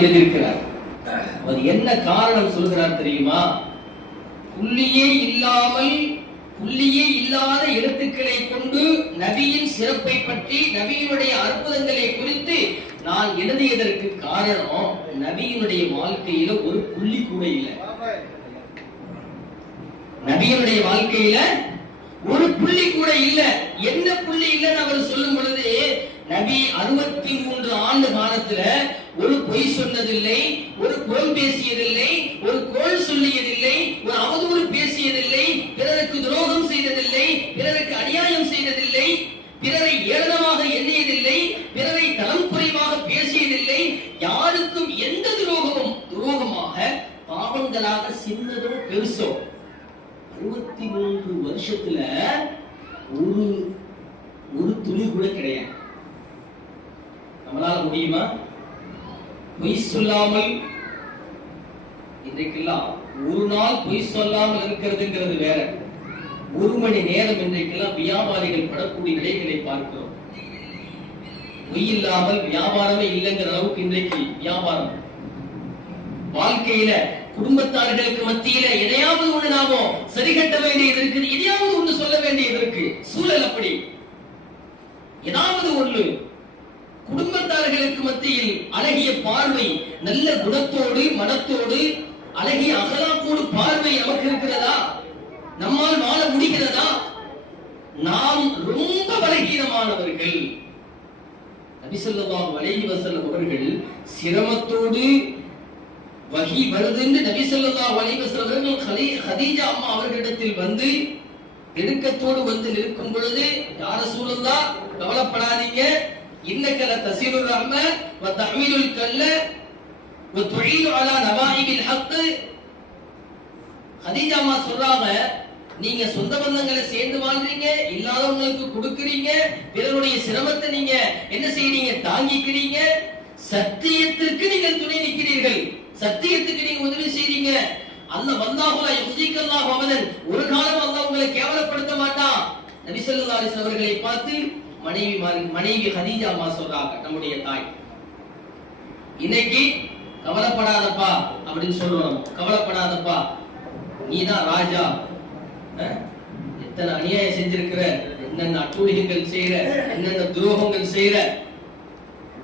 எழுதியிருக்கிறார். அவர் என்ன காரணம் சொல்கிறார் தெரியுமா? புள்ளியே இல்லாமல் புள்ளியே இல்லாத எழுத்துக்களை கொண்டு நபியின் சிறப்பை பற்றி நபியினுடைய அற்புதங்களை குறித்து நான் எழுதியதற்கு காரணம் நபியினுடைய வாழ்க்கையில ஒரு புள்ளி கூட இல்லை. நபியினுடைய வாழ்க்கையில ஒரு புள்ளி கூட இல்ல. என்ன புள்ளி இல்லைன்னு அவர் சொல்லும் பொழுது நபி அறுபத்தி மூன்று ஆண்டு காலத்துல ஒரு பொய் சொன்னதில்லை ஒரு புறம் பேசியதில்லை ஒரு கோல் சொல்லியதில்லை ஒரு அவதூறு பேசியதில்லை பிறருக்கு துரோகம் செய்ததில்லை பிறருக்கு அநியாயம் செய்ததில்லை பிறரை ஏளனமாக எண்ணியதில்லை பிறரை தரம் குறைவாக பேசியதில்லை யாருக்கும் எந்த துரோகமும் துரோகமாக பாவங்களாக சின்னதோ பெருசோ. அறுபத்தி மூன்று வருஷத்துல ஒரு ஒரு துளி கூட கிடையாது. நம்மளால முடியுமா? பொய் சொல்லாமல் இன்றைக்கெல்லாம் ஒரு நாள் பொய் சொல்லாமல் இருக்கிறதுங்கிறது வேற. ஒரு மணி நேரம் இன்றைக்கெல்லாம் வியாபாரிகள் படக்கூடிய நிலைகளை பார்க்கிறோம். பொய் இல்லாமல் வியாபாரமே இல்லைங்கிற அளவுக்கு இன்றைக்கு வியாபாரம். வாழ்க்கையில குடும்பத்தார்களுக்கு மத்தியில எதையாவது ஒண்ணு நாமோ சரி கட்ட வேண்டியது இருக்குது எதையாவது ஒண்ணு சொல்ல வேண்டியது இருக்கு. சூழல் அப்படி. ஏதாவது ஒண்ணு. குடும்பத்தார்களுக்கு மத்தியில் அழகிய பார்வை நல்ல குணத்தோடு மனத்தோடு அழகிய அகலாக்கோடு பார்வை நமக்கு இருக்கிறதா? நம்மால் வாழ முடிகிறதா? நாம் ரொம்ப பலகீனமானவர்கள். நபிசல்லாஹு அலைஹி வசல்லம் அவர்கள் சிரமத்தோடு வகி வருது என்று ஸல்லல்லாஹு அலைஹி வசல்லம் அவர்கள் ஹதீஜா அம்மா அவர்களிடத்தில் வந்து நெருக்கத்தோடு வந்து நிற்கும் பொழுது யார சூழல்லா கவலைப்படாதீங்க. இன்னக்கல தசீருர் ரஹ்ம வ தஹ்மீலுல் கல்ல வ துஈனு அலா நவாஹில் ஹக் ஹதீஜா அம்மா சொல்றாங்க நீங்க சொந்த பந்தங்களை சேர்ந்து வாழ்றீங்க இல்லாதவங்களுக்கு கொடுக்கறீங்க பிறருடைய சிரமத்தை நீங்க என்ன செய்யறீங்க தாங்கிக்கிறீங்க சத்தியத்திற்கு நீங்கள் துணை நிற்கிறீர்கள். சத்தியத்துக்கு நீங்க உதவி செய்றீங்க. அல்ல வல்லாஹுல யுசிக்கல்லாஹு அவதன் ஒரு காலம் வந்தவங்களை உங்களை கேவலப்படுத்த மாட்டான். நபி ஸல்லல்லாஹு அவர்களை பார்த்து மனைவி மனைவி ஹதீஜா அம்மா சொல்றாங்க நம்முடைய தாய். இன்னைக்கு கவலைப்படாதப்பா அப்படின்னு சொல்றோம். கவலைப்படாதப்பா. நீதான் ராஜா. அஹ்? எத்தனை அநியாயம் செஞ்சிருக்கிற என்னென்ன அட்டூழியங்கள் செய்யற என்னென்ன துரோகங்கள் செய்யற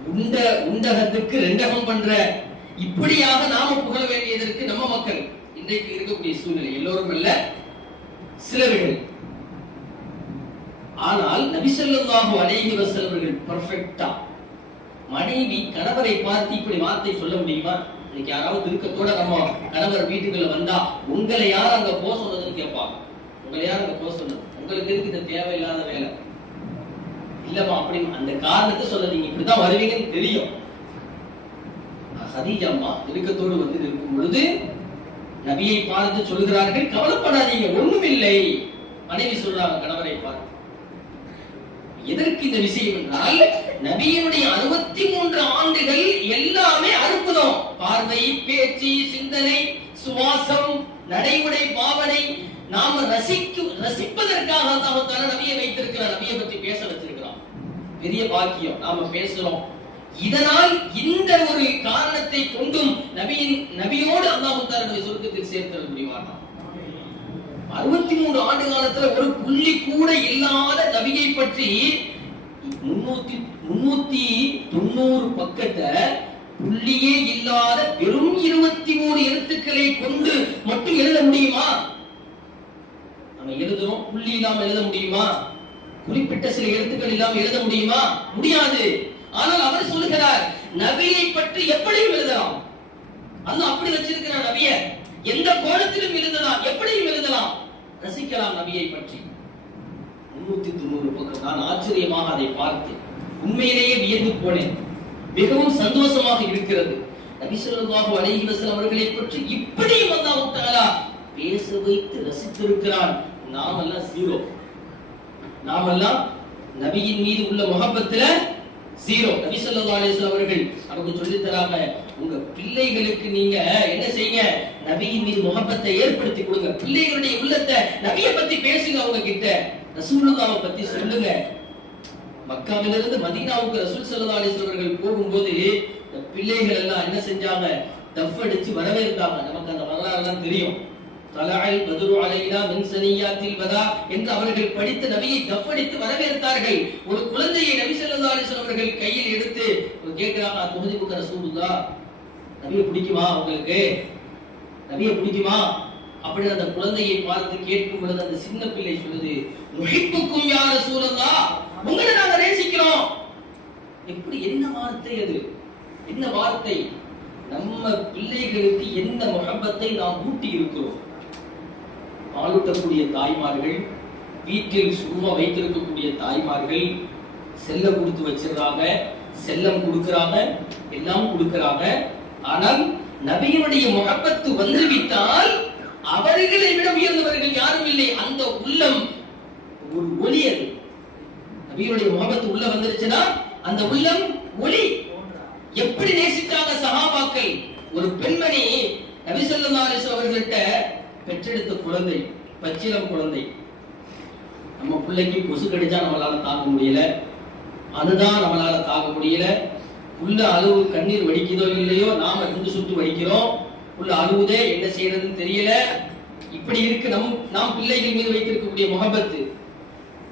உண்ட உண்டகத்துக்கு ரெண்டகம் பண்ற. இப்படியாக நாம புகழ வேண்டியதற்கு நம்ம மக்கள். இன்றைக்கு இருக்கக்கூடிய சூழ்நிலை எல்லோரும் அல்ல சிலர்கள் ஆனால் நபிசல்லாஹு அலைஹி வஸல்லம் அவர்கள் பெர்ஃபெக்ட்டா மனைவி கணவரை பார்த்து இப்படி வார்த்தை சொல்ல முடியுமா? இன்னைக்கு யாராவது திருக்கத்தோட நம்ம கணவர் வீட்டுக்குள்ள வந்தா உங்களை யார் அங்க போக சொன்னதுன்னு கேட்பாங்க உங்களை யார் அங்க போக சொன்னது? உங்களுக்கு இருக்கு இந்த தேவையில்லாத வேலை? இல்லம்மா அப்படி அந்த காரணத்தை சொல்ல நீங்க இப்படிதான் வருவீங்கன்னு தெரியும். சதீஜ் அம்மா நெருக்கத்தோடு வந்து இருக்கும் பொழுது நபியை பார்த்து சொல்கிறார்கள் கவலைப்படாதீங்க ஒண்ணுமில்லை. மனைவி சொல்றாங்க கணவரை பார்த்து. எதற்கு இந்த விஷயம் என்றால் நபியினுடைய அறுபத்தி மூன்று ஆண்டுகள் எல்லாமே அற்புதம் பார்வை பேச்சு சிந்தனை சுவாசம் நடைமுறை பாவனை நாம ரசிக்கும் ரசிப்பதற்காக அல்லாஹ் நபியை வைத்திருக்கிறார். நபியை பற்றி பேச வச்சிருக்கிறான். பெரிய பாக்கியம். நாம பேசுறோம். இதனால் இந்த ஒரு காரணத்தை கொண்டும் நபியின் நபியோடு அல்லாஹு தாரனுடைய சுருக்கத்தில் சேர்த்து முடிவானா அறுபத்தி மூணு ஆண்டு காலத்துல ஒரு புள்ளி கூட இல்லாத நபியை பற்றி முன்னூத்தி முன்னூத்தி தொண்ணூறு பக்கத்தை புள்ளியே இல்லாத வெறும் இருபத்தி மூணு எழுத்துக்களை கொண்டு மட்டும் எழுத முடியுமா? நம்ம எழுதுறோம் புள்ளி இல்லாம எழுத முடியுமா? குறிப்பிட்ட சில எழுத்துக்கள் இல்லாம எழுத முடியுமா? முடியாது. ஆனால் அவர் சொல்லுகிறார் நபியை பற்றி எப்படியும் எழுதலாம். அது அப்படி வச்சிருக்கிறார் நபியை. எந்த கோணத்திலும் எழுதலாம் எப்படியும் எழுதலாம். ரசிக்கலாம் நபியை பற்றி. முன்னூத்தி தொண்ணூறு பக்கம் நான் ஆச்சரியமாக அதை பார்த்தேன் உண்மையிலேயே வியந்து போனேன். மிகவும் சந்தோஷமாக இருக்கிறது. நபிசல்லாஹு ஸல்லல்லாஹு அலைஹி வஸல்லம் அவர்களை பற்றி இப்படியும் அல்லாஹ் தஆலா பேச வைத்து ரசித்திருக்கிறான். நாமெல்லாம் ஜீரோ நாமெல்லாம் நபியின் மீது உள்ள முகப்பத்துல ஜீரோ. நபி ஸல்லல்லாஹு அலைஹி அவர்கள் நமக்கு சொல்லி தராம உங்க பிள்ளைகளுக்கு நீங்க என்ன செய்யுங்க? நபியின் மீது முகப்பத்தை ஏற்படுத்தி கொடுங்க. பிள்ளைகளுடைய உள்ளத்தை நபியை பத்தி பேசுங்க அவங்க கிட்ட ரசூலுல்லாவை பத்தி சொல்லுங்க. மக்காவிலிருந்து மதீனாவுக்கு ரசூல் சல்லா அலைஹி அவர்கள் போகும்போது பிள்ளைகள் எல்லாம் என்ன செஞ்சாங்க? தஃப் அடிச்சு வரவேற்றாங்க. நமக்கு அந்த வரலாறு எல்லாம் தெரியும். தலஅல் பதுரு அலைனா மின் சனியாத்தில் வதா என்று அவர்கள் படித்த நபியை தப்படித்து வரவேற்பார்கள் வரவேற்றார்கள். ஒரு குழந்தையை நபி ஸல்லல்லாஹு அலைஹி வஸல்லம் அவர்கள் கையில் எடுத்து கேட்கிறாங்க தொகுதி புக்க ரசூலுல்லா நபியை பிடிக்குமா உங்களுக்கு? நபியை பிடிக்குமா? அப்படின்னு அந்த குழந்தையை பார்த்து கேட்கும் பொழுது அந்த சின்ன பிள்ளை சொல்லுது முஹிப்புக்கும் யார் சூழந்தா உங்களை நாங்க நேசிக்கிறோம். எப்படி என்ன வார்த்தை அது? என்ன வார்த்தை? நம்ம பிள்ளைகளுக்கு என்ன முகப்பத்தை நாம் ஊட்டி இருக்கிறோம் பாலூட்டக்கூடிய தாய்மார்கள் வீட்டில் சும்மா வைத்திருக்கக்கூடிய தாய்மார்கள் செல்ல கொடுத்து வச்சிடுறாங்க செல்லம் கொடுக்கறாங்க எல்லாம் கொடுக்கறாங்க. ஆனால் நபியினுடைய முகப்பத்து வந்துவிட்டால் அவர்களை விட உயர்ந்தவர்கள் யாரும் இல்லை. அந்த உள்ளம் ஒரு ஒளி அது. நபியினுடைய முகப்பத்து உள்ள வந்துருச்சுன்னா அந்த உள்ளம் ஒளி எப்படி நேசித்தாங்க சகாபாக்கள் ஒரு பெண்மணி நபி ஸல்லல்லாஹு அவர்கிட்ட அவர்கள்ட்ட பெற்றெடுத்த குழந்தை பச்சிலம் குழந்தை. நம்ம பிள்ளைக்கு கொசு கடிச்சா நம்மளால தாங்க முடியல. அதுதான் நம்மளால தாங்க முடியல. உள்ள அழுவு கண்ணீர் வடிக்குதோ இல்லையோ நாம ரெண்டு சுட்டு வடிக்கிறோம். உள்ள அழுவுதே என்ன செய்யறதுன்னு தெரியல. இப்படி இருக்கு நம் நாம் பிள்ளைகள் மீது வைத்திருக்கக்கூடிய முகபத்து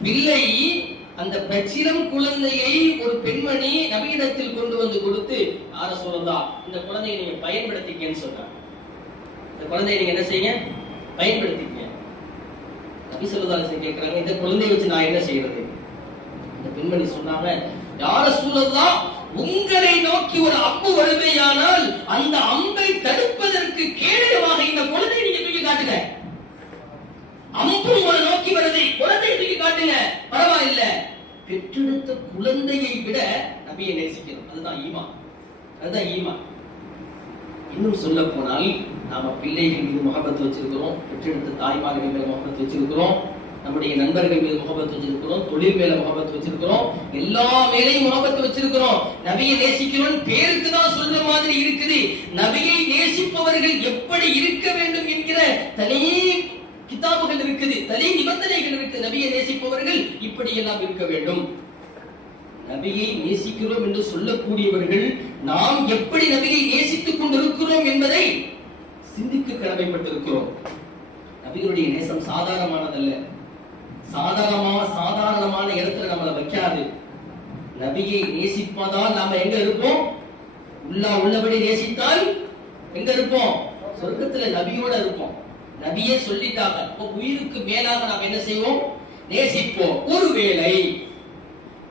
பிள்ளை அந்த பச்சிலம் குழந்தையை ஒரு பெண்மணி நவீனத்தில் கொண்டு வந்து கொடுத்து யார சொல்லதா இந்த குழந்தையை நீங்க பயன்படுத்திக்கன்னு சொன்னாங்க இந்த குழந்தையை நீங்க என்ன செய்யுங்க? பயன்படுத்திக்க நபி சொல்லதாலசன் கேட்கிறாங்க இந்த குழந்தையை வச்சு நான் என்ன செய்யறது இந்த பெண்மணி சொன்னாங்க யார சூழல்லா உங்களை நோக்கி ஒரு அம்பு வருவேயானால் அந்த அம்பை தடுப்பதற்கு கேடயமாக இந்த குழந்தையை நீங்க தூக்கி காட்டுங்க. அம்பு உங்களை நோக்கி வருது குழந்தையை தூக்கி காட்டுங்க. பரவாயில்ல. பெற்றெடுத்த குழந்தையை விட நபியை நேசிக்கிறோம். அதுதான் ஈமா அதுதான் ஈமா இன்னும் சொல்ல போனால் நாம பிள்ளைகள் மீது முகபத்து வச்சிருக்கிறோம் பெற்றெடுத்த தாய்மார்கள் மேல முகபத்து வச்சிருக்கிறோம் நம்முடைய நண்பர்கள் மீது முகபத்து வச்சிருக்கிறோம் தொழில் மேல முகபத்து வச்சிருக்கிறோம் எல்லா மேலையும் முகபத்து வச்சிருக்கிறோம். நபியை நேசிக்கிறோம் பேருக்கு தான் சொல்ற மாதிரி இருக்குது. நபியை நேசிப்பவர்கள் எப்படி இருக்க வேண்டும் என்கிற தனி கிதாபுகள் இருக்குது தனி நிபந்தனைகள் இருக்கு நபியை நேசிப்பவர்கள் இப்படி எல்லாம் இருக்க வேண்டும். நபியை நேசிக்கிறோம் என்று சொல்லக்கூடியவர்கள் நாம் எப்படி நபியை நேசித்துக் கொண்டிருக்கிறோம் என்பதை கடமைப்பட்டிருக்கிறோம். நபிகளுடைய நேசம் சாதாரணமானதல்ல. சாதாரணமா சாதாரணமான இடத்துல நம்மளை வைக்காது. நபியை நேசிப்பதால் நாம எங்க இருப்போம்? உள்ளா உள்ளபடி நேசித்தால் எங்க இருப்போம்? சொர்க்கத்துல நபியோட இருப்போம். நபியே சொல்லிட்டாங்க. அப்போ உயிருக்கு மேலாக நாம் என்ன செய்வோம்? நேசிப்போம். ஒருவேளை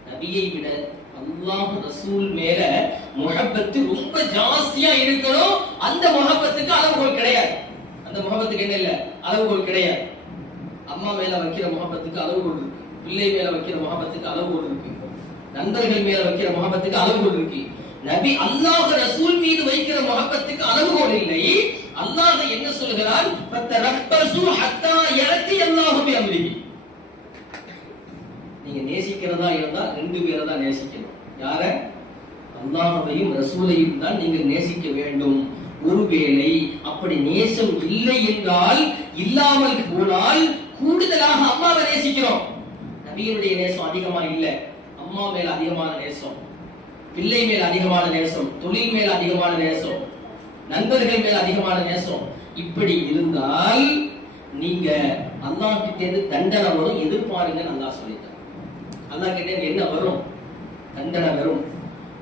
நபியை விட அல்லாஹ் ரசூல் மேல முகப்பத்து ரொம்ப ஜாஸ்தியா இருக்கணும். அந்த முகப்பத்துக்கு அளவுகோல் கிடையாது. அந்த முகப்பத்துக்கு என்ன இல்ல? அளவுகோல் கிடையாது. அம்மா மேல வைக்கிற முகப்பத்துக்கு அளவுகோல் இருக்கு. பிள்ளை மேல வைக்கிற முகப்பத்துக்கு அளவுகோல் இருக்கு. நண்பர்கள் மேல வைக்கிற முகப்பத்துக்கு அளவுகோல் இருக்கு. நபி அல்லாஹ் ரசூல் மீது வைக்கிற முகப்பத்துக்கு அளவுகோல் இல்லை. அல்லாஹ் என்ன சொல்கிறான் பத்தரப்பசு ஹத்தா இறத்தி அல்லாஹுமே பி நீங்க நேசிக்கிறதா இருந்தா ரெண்டு பேரை தான் நேசிக்கணும். யார? அல்லாஹையும் ரசூலையும் தான் நீங்கள் நேசிக்க வேண்டும். ஒருவேளை அப்படி நேசம் இல்லை என்றால் இல்லாமல் போனால் கூடுதலாக அம்மாவை நேசிக்கிறோம். நபியினுடைய நேசம் அதிகமா இல்ல. அம்மா மேல அதிகமான நேசம் பிள்ளை மேல் அதிகமான நேசம் தொழில் மேல் அதிகமான நேசம் நண்பர்கள் மேல் அதிகமான நேசம். இப்படி இருந்தால் நீங்க அல்லாஹ் கிட்டேருந்து தண்டனை வரும் எதிர்பாருங்கன்னு நல்லா சொல்லிட்டார் அல்லாஹ் கிட்ட என்ன வரும்? தண்டனை வரும்.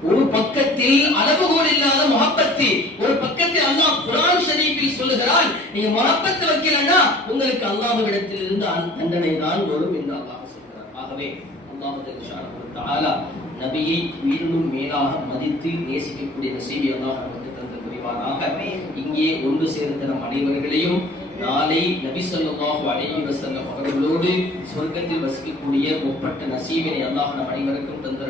ஒரு பக்கத்தில் அளவுகோல் இல்லாத முகப்பத்து ஒரு பக்கத்தில் அல்லாஹ் குரான் ஷரீஃபில் சொல்லுகிறான் நீங்க முகப்பத்து வைக்கலன்னா உங்களுக்கு அல்லாஹ்விடத்தில் இருந்து தண்டனை தான் வரும் என்று அல்லாஹ் சொல்கிறார் ஆகவே அல்லாஹ் நபியை உயிரினும் மேலாக மதித்து நேசிக்கக்கூடிய நசீபி அல்லாஹ் நமக்கு தந்த புரிவானாக. இங்கே ஒன்று சேர்ந்த நம் அனைவர்களையும் நாளை நபி ஸல்லல்லாஹு அலைஹி வஸல்லம் அவர்களோடு சொர்க்கத்தில் வசிக்கக்கூடிய முப்பட்ட நசீவினை அல்லாஹ் நம் அனைவருக்கும் தந்தர